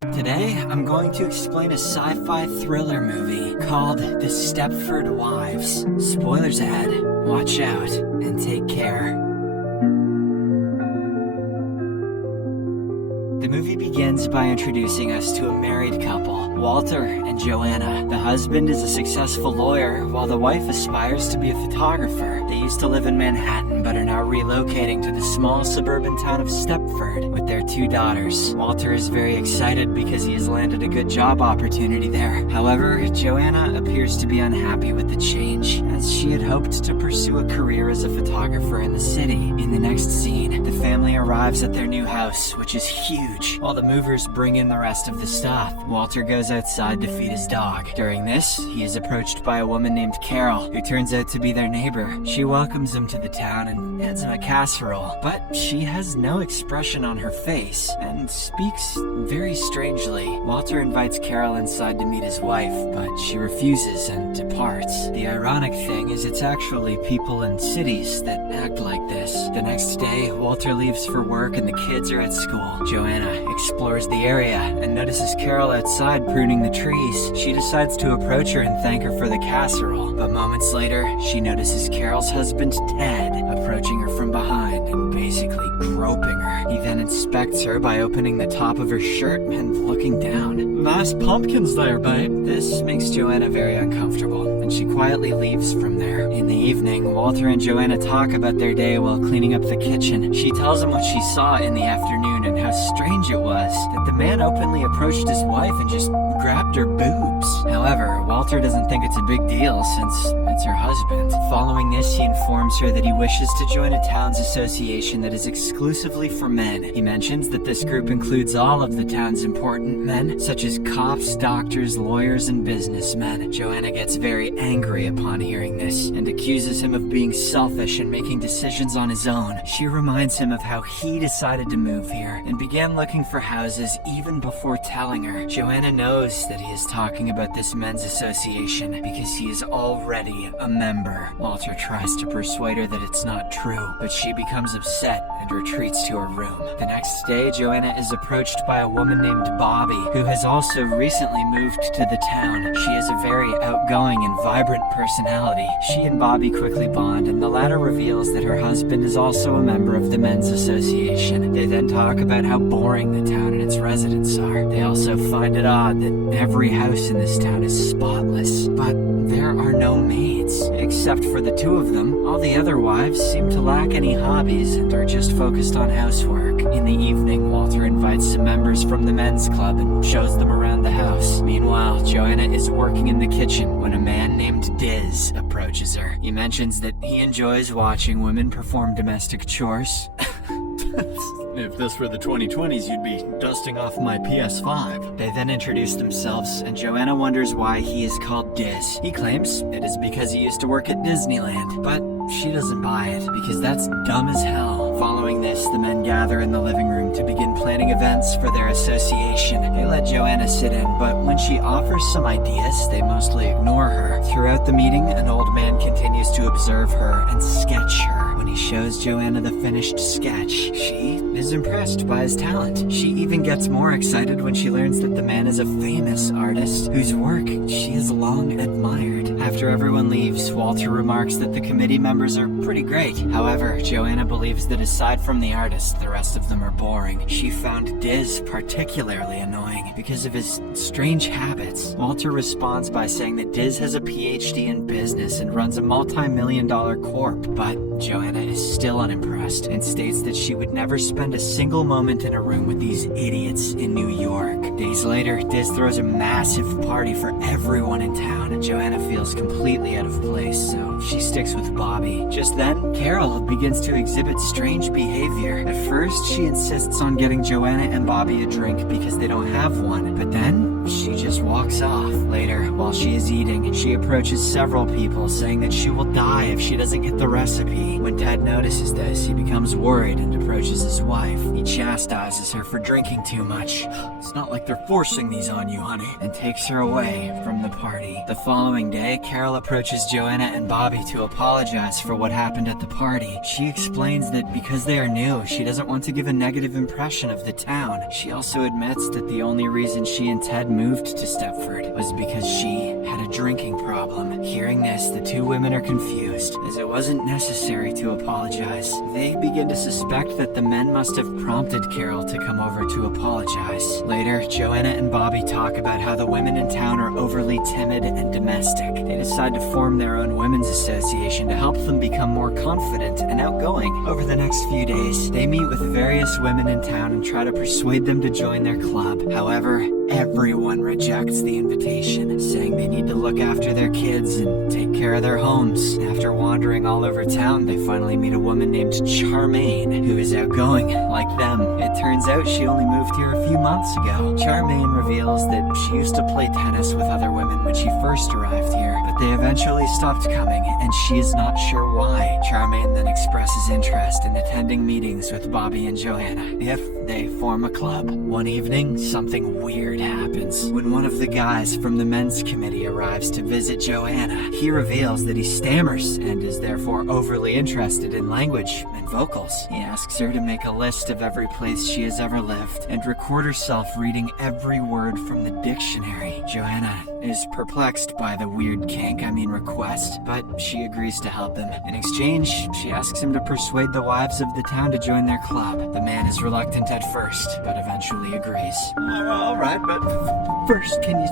Today, I'm going to explain a sci-fi thriller movie called The Stepford Wives. Spoilers ahead, watch out, and take care. The movie begins by introducing us to a married couple, Walter and Joanna. The husband is a successful lawyer, while the wife aspires to be a photographer. They used to live in Manhattan, but are now relocating to the small suburban town of Stepford with their 2 daughters. Walter is very excited because he has landed a good job opportunity there. However, Joanna appears to be unhappy with the change, as she had hoped to pursue a career as a photographer in the city. In the next scene, the family arrives at their new house, which is huge. While the movers bring in the rest of the stuff, Walter goes outside to feed his dog. During this, he is approached by a woman named Carol, who turns out to be their neighbor. She welcomes him to the town and hands him a casserole, but she has no expression on her face and speaks very strangely. Walter invites Carol inside to meet his wife, but she refuses and departs. The ironic thing is it's actually people in cities that act like this. The next day, Walter leaves for work and the kids are at school. Joanna explores the area and notices Carol outside pruning the trees. She decides to approach her and thank her for the casserole, but moments later, she notices Carol's husband, Ted, approaching her from behind and basically groping her. He then inspects her by opening the top of her shirt and looking down. Nice pumpkins there, babe. This makes Joanna very uncomfortable, and she quietly leaves from there. In the evening, Walter and Joanna talk about their day while cleaning up the kitchen. She tells him what she saw in the afternoon and how strange it was that the man openly approached his wife and just grabbed her boobs. However, Walter doesn't think it's a big deal since it's her husband. Following this, he informs her that he wishes to join a town's association that is exclusively for men. He mentions that this group includes all of the town's important men, such as cops, doctors, lawyers, and businessmen. Joanna gets very angry upon hearing this and accuses him of being selfish and making decisions on his own. She reminds him of how he decided to move here and began looking for houses even before telling her. Joanna knows that he is talking about this men's association because he is already a member. Walter tries to persuade her that it's not true, but she becomes upset and retreats to her room. The next day, Joanna is approached by a woman named Bobby, who has also recently moved to the town. She has a very outgoing and vibrant personality. She and Bobby quickly bond, and the latter reveals that her husband is also a member of the men's association. They then talk about how boring the town and its residents are. They also find it odd that every house in this town is spotless, but there are no maids. Except for the 2 of them, all the other wives seem to lack any hobbies and are just focused on housework. In the evening, Walter invites some members from the men's club and shows them around the house. Meanwhile, Joanna is working in the kitchen when a man named Diz approaches her. He mentions that he enjoys watching women perform domestic chores. If this were the 2020s, you'd be dusting off my PS5. They then introduce themselves, and Joanna wonders why he is called Diz. He claims it is because he used to work at Disneyland, but she doesn't buy it because that's dumb as hell. Following this, the men gather in the living room to begin planning events for their association. They let Joanna sit in, but when she offers some ideas, they mostly ignore her. Throughout the meeting, an old man continues to observe her and sketch her. When he shows Joanna the finished sketch, she is impressed by his talent. She even gets more excited when she learns that the man is a famous artist whose work she has long admired. After everyone leaves, Walter remarks that the committee members are pretty great. However, Joanna believes that aside from the artist, the rest of them are boring. She found Diz particularly annoying because of his strange habits. Walter responds by saying that Diz has a PhD in business and runs a multi-million-dollar corp, but Joanna is still unimpressed and states that she would never spend a single moment in a room with these idiots in New York. Days later, Diz throws a massive party for everyone in town. Joanna feels completely out of place, so she sticks with Bobby. Just then, Carol begins to exhibit strange behavior. At first, she insists on getting Joanna and Bobby a drink because they don't have one, but then she just walks off. Later, while she is eating, she approaches several people saying that she will die if she doesn't get the recipe. When Ted notices this, he becomes worried and approaches his wife. He chastises her for drinking too much. It's not like they're forcing these on you, honey, and takes her away from the party. The following day, Carol approaches Joanna and Bobby to apologize for what happened at the party. She explains that because they are new, she doesn't want to give a negative impression of the town. She also admits that the only reason she and Ted moved to Stepford was because she had a drinking problem. Hearing this, the two women are confused, as it wasn't necessary to apologize. They begin to suspect that the men must have prompted Carol to come over to apologize. Later, Joanna and Bobby talk about how the women in town are overly timid and domestic. They decide to form their own women's association to help them become more confident and outgoing. Over the next few days, they meet with various women in town and try to persuade them to join their club. However, everyone rejects the invitation, saying they need to look after their kids and take care of their homes. After wandering all over town, they finally meet a woman named Charmaine, who is outgoing like them. It turns out she only moved here a few months ago. Charmaine reveals that she used to play tennis with other women when she first arrived here, but they eventually stopped coming, and she is not sure why. Charmaine then expresses interest in attending meetings with Bobby and Joanna if they form a club. One evening, something weird happens. When one of the guys from the men's committee arrives to visit Joanna, he reveals that he stammers and is therefore overly interested in language and vocals. He asks her to make a list of every place she has ever lived and record herself reading every word from the dictionary. Joanna is perplexed by the weird request, but she agrees to help him. In exchange, she asks him to persuade the wives of the town to join their club. The man is reluctant at first, but eventually agrees. Alright, but first, can you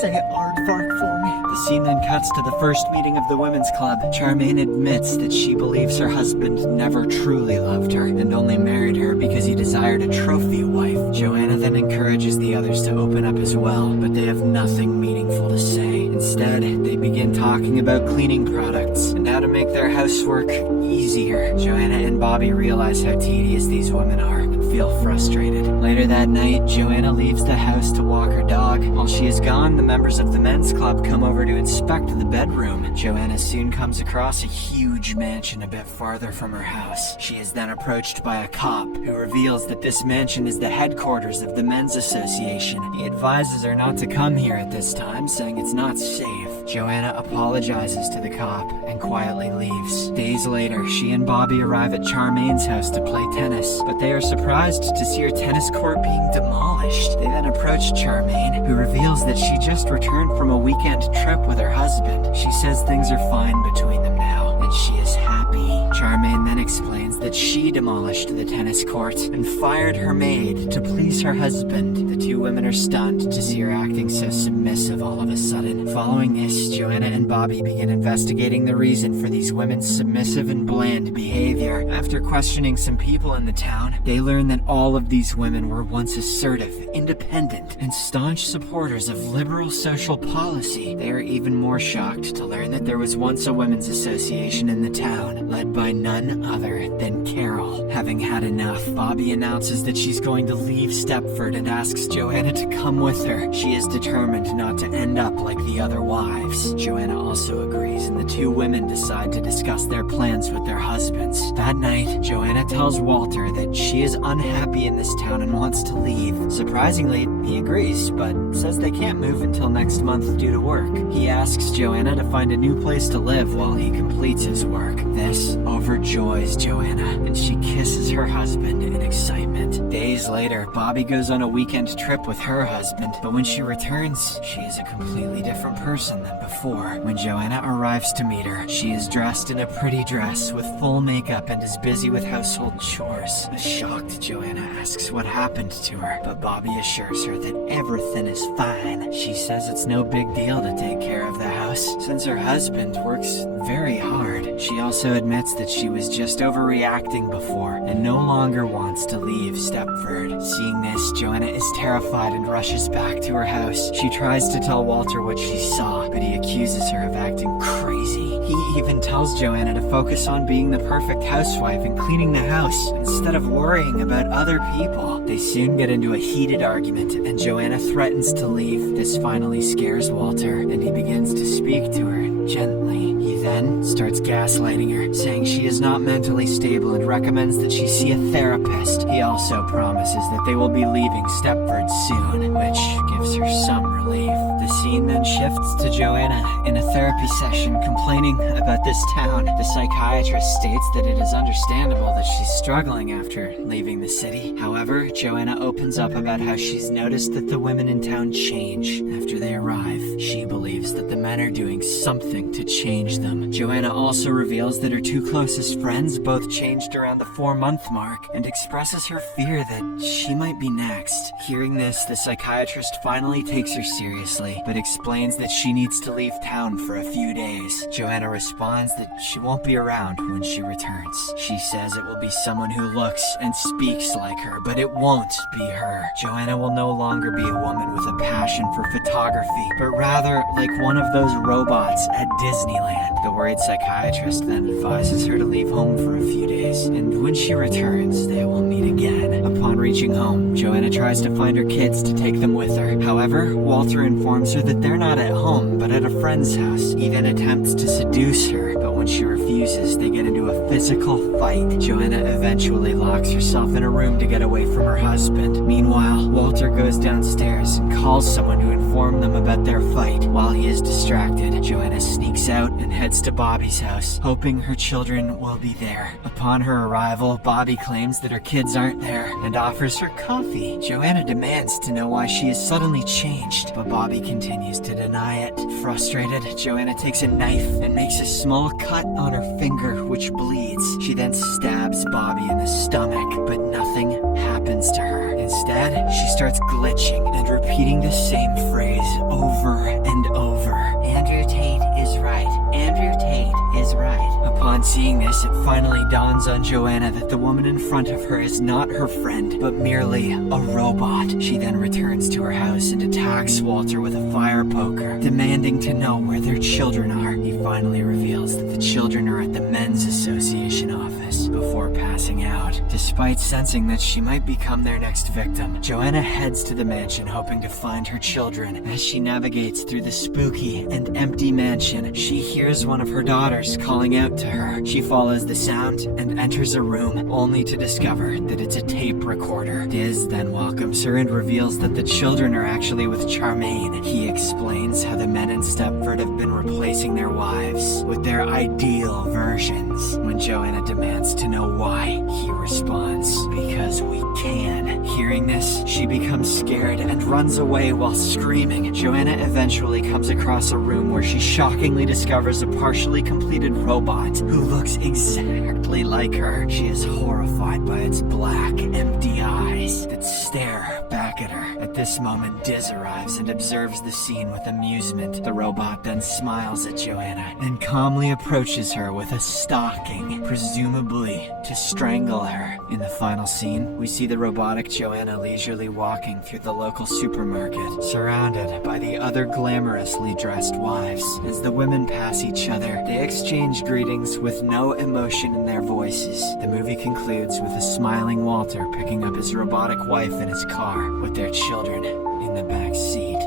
say aardvark for me? The scene then cuts to the first meeting of the women's club. Charmaine admits that she believes her husband never truly loved her and only married her because he desired a trophy wife. Joanna then encourages the others to open up as well, but they have nothing meaningful to say. Instead, they begin talking about cleaning products and how to make their housework easier. Joanna and Bobby realize how tedious these women are and feel frustrated. Later that night, Joanna leaves the house to walk her dog. While she is gone, the members of the men's club come over to inspect the bedroom. Joanna soon comes across a huge mansion a bit farther from her house. She is then approached by a cop who reveals that this mansion is the headquarters of the men's association. He advises her not to come here at this time, saying it's not safe. Joanna apologizes to the cop and quietly leaves. Days later, she and Bobby arrive at Charmaine's house to play tennis, but they are surprised to see her tennis court being demolished. They then approach Charmaine, who reveals that she just returned from a weekend trip with her husband. She says things are fine between them now, and she is happy. Charmaine then explains that she demolished the tennis court and fired her maid to please her husband. The two women are stunned to see her acting so submissive all of a sudden. Following this, Joanna and Bobby begin investigating the reason for these women's submissive and bland behavior. After questioning some people in the town, they learn that all of these women were once assertive, independent, and staunch supporters of liberal social policy. They are even more shocked to learn that there was once a women's association in the town, led by none other than Carol. Having had enough, Bobby announces that she's going to leave Stepford and asks Joanna to come with her. She is determined not to end up like the other wives. Joanna also agrees, and the two women decide to discuss their plans with their husbands. That night, Joanna tells Walter that she is unhappy in this town and wants to leave. Surprisingly, he agrees, but says they can't move until next month due to work. He asks Joanna to find a new place to live while he completes his work. This overjoys Joanna, and she kisses her husband in excitement. Days later, Bobby goes on a weekend trip with her husband, but when she returns, she is a completely different person than before. When Joanna arrives to meet her, she is dressed in a pretty dress with full makeup and is busy with household chores. A shocked Joanna asks what happened to her, but Bobby assures her that everything is fine. She says it's no big deal to take care of the house, since her husband works very hard. She also admits that she was just overreacting before and no longer wants to leave Stepford. Seeing this, Joanna is terrified and rushes back to her house. She tries to tell Walter what she saw, but he accuses her of acting crazy. He even tells Joanna to focus on being the perfect housewife and cleaning the house instead of worrying about other people. They soon get into a heated argument and Joanna threatens to leave. This finally scares Walter and he begins to speak to her gently. He then starts gaslighting her, saying she is not mentally stable and recommends that she see a therapist. He also promises that they will be leaving Stepford soon, which gives her some relief. The scene then shifts to Joanna in a therapy session complaining about this town. The psychiatrist states that it is understandable that she's struggling after leaving the city. However, Joanna opens up about how she's noticed that the women in town change after they arrive. She believes that the men are doing something to change them. Joanna also reveals that her two closest friends both changed around the 4-month mark and expresses her fear that she might be next. Hearing this, the psychiatrist finally takes her seriously, but explains that she needs to leave town for a few days. Joanna responds that she won't be around when she returns. She says it will be someone who looks and speaks like her, but it won't be her. Joanna will no longer be a woman with a passion for photography, but rather like one of those robots at Disneyland. The worried psychiatrist then advises her to leave home for a few days, and when she returns, they will meet again. Upon reaching home, Joanna tries to find her kids to take them with her. However, Walter informs her that they're not at home, but at a friend's house. He then attempts to seduce her, but when she refuses, they get into a physical fight. Joanna eventually locks herself in a room to get away from her husband. Meanwhile, Walter goes downstairs and calls someone to inform them about their fight. While he is distracted, Joanna sneaks out and heads to Bobby's house, hoping her children will be there. Upon her arrival, Bobby claims that her kids aren't there and offers her coffee. Joanna demands to know why she has suddenly changed, but Bobby continues to deny it. Frustrated, Joanna takes a knife and makes a small cut on her finger, which bleeds. She then stabs Bobby in the stomach, but nothing happens to her. Instead, she starts glitching and repeating the same phrase over and over. Andrew Tate is right. Andrew Tate is right. Upon seeing this, it finally dawns on Joanna that the woman in front of her is not her friend, but merely a robot. She then returns to her house and attacks Walter with a fire poker, demanding to know where their children are. He finally reveals that the children are at the Men's Association office before passing out. Despite sensing that she might become their next victim, Joanna heads to the mansion hoping to find her children. As she navigates through the spooky and empty mansion, she hears one of her daughters calling out to her. She follows the sound and enters a room, only to discover that it's a tape recorder. Diz then welcomes her and reveals that the children are actually with Charmaine. He explains how the men in Stepford have been replacing their wives with their ideal versions. When Joanna demands to know why, he responds, "Because we can." Hearing this, she becomes scared and runs away while screaming. Joanna eventually comes across a room where she shockingly discovers a partially completed robot who looks exactly like her. She is horrified by its black, empty eyes that stare back at her. At this moment, Diz arrives and observes the scene with amusement. The robot then smiles at Joanna and calmly approaches her with a stocking, presumably to strangle her. In the final scene, we see the robotic Joanna leisurely walking through the local supermarket, surrounded by the other glamorously dressed wives. As the women pass each other, they exchange greetings with no emotion in their voices. The movie concludes with a smiling Walter picking up his robotic wife in his car with their children in the back seat.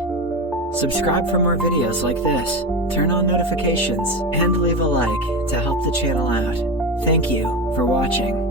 Subscribe for more videos like this, turn on notifications, and leave a like to help the channel out. Thank you for watching.